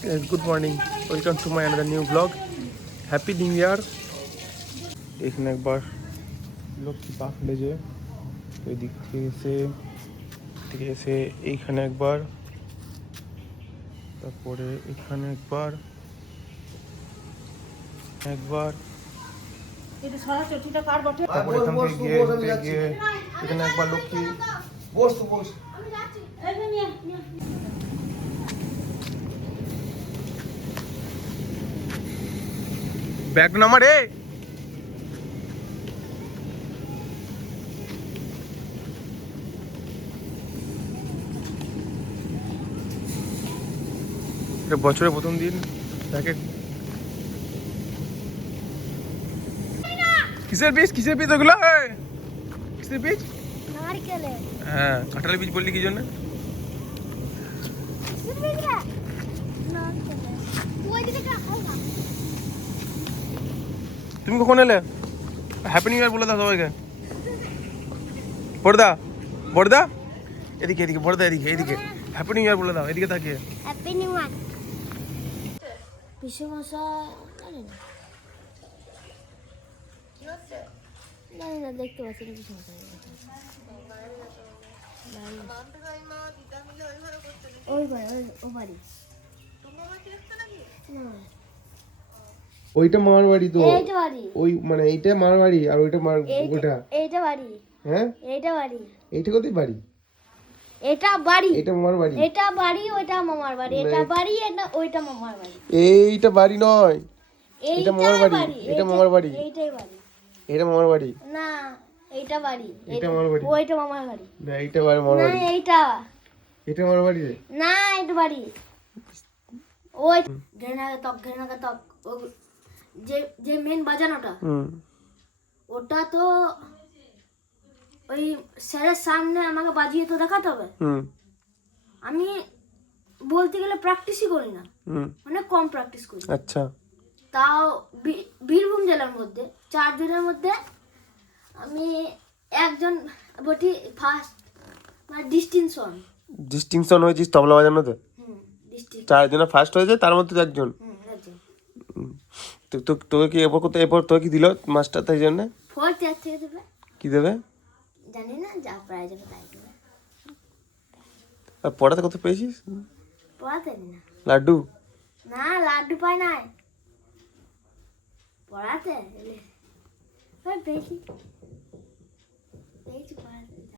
Good morning. Welcome to my another new vlog. Happy New Year. এখানে একবার লক্ষ্মী পা ফেলেছে, ওই দিক থেকে এসে এইখানে একবার, তারপরে এখানে একবার তারপরে এখান থেকে গিয়ে এখানে একবার লক্ষ্মী ব্যাগ নামা রে। বছরের প্রথম দিন ব্যাগে কিসের বীজ ওগুলো? কিসের বীজ? হ্যাঁ, কাঁঠালের বীজ বললি কি জন্য? তুমি কখন এলে? হ্যাপি নিউ ইয়ার বলে দাও সবাইকে। বড়দা এদিকে বড়দা এদিকে হ্যাপি নিউ ইয়ার বলে দাও, এদিকে তাকিয়ে। Happy new year. পিসেমশাই না দেখতে পাচ্ছি না পিসেমশাই। ওইটা মামার বাড়ি তো, ওই মানে এইটা মামার বাড়ি আর ওইটা এইটা বাড়ি। হ্যাঁ, এইটা বাড়ি। এইটা কোথায় বাড়ি? এটা বাড়ি, এটা মামার বাড়ি। এটা বাড়ি, ওইটা মামার বাড়ি। এটা বাড়ি, এটা ওইটা মামার বাড়ি। এইটা বাড়ি নয়, এটা মামার বাড়ি। এটা মামার বাড়ি। এইটাই বাড়ি। এটা মামার বাড়ি না, এইটা বাড়ি। এটা মামার বাড়ি। ওইটা মামার বাড়ি। না, এইটা বাড়ি মামার বাড়ি। না, এইটা মামার বাড়ি। না, এটা বাড়ি। ওই ঘেনা তক যে মেন বাজানোটা, ওটা তো ওই স্যারের সামনে আমাকে বাজিয়ে তো দেখাতে হবে। আমি বলতে গেলে প্র্যাকটিসই করি না, অনেক কম প্র্যাকটিস করি। আচ্ছা, তাও বীরভূম জেলার মধ্যে 4 জনের মধ্যে আমি একজন বটি ফার্স্ট, মানে ডিস্টিংশন হয়েছিস তবলা বাজানোতে। 4 জনে ফার্স্ট হয়েছে, তার মধ্যে একজন। তোকে কি এরপর তোকে কি দিল মাস্টার তাই জন্য? 4th ইয়ার থেকে দেবে। কি দেবে জানি না, যা প্রাইজ হবে তাই দেবে। আর পড়াতে কত পেয়েছিস? পড়াতে না, লাড্ডু না, লাড্ডু পাই নাই। পড়াতে পেয়েছি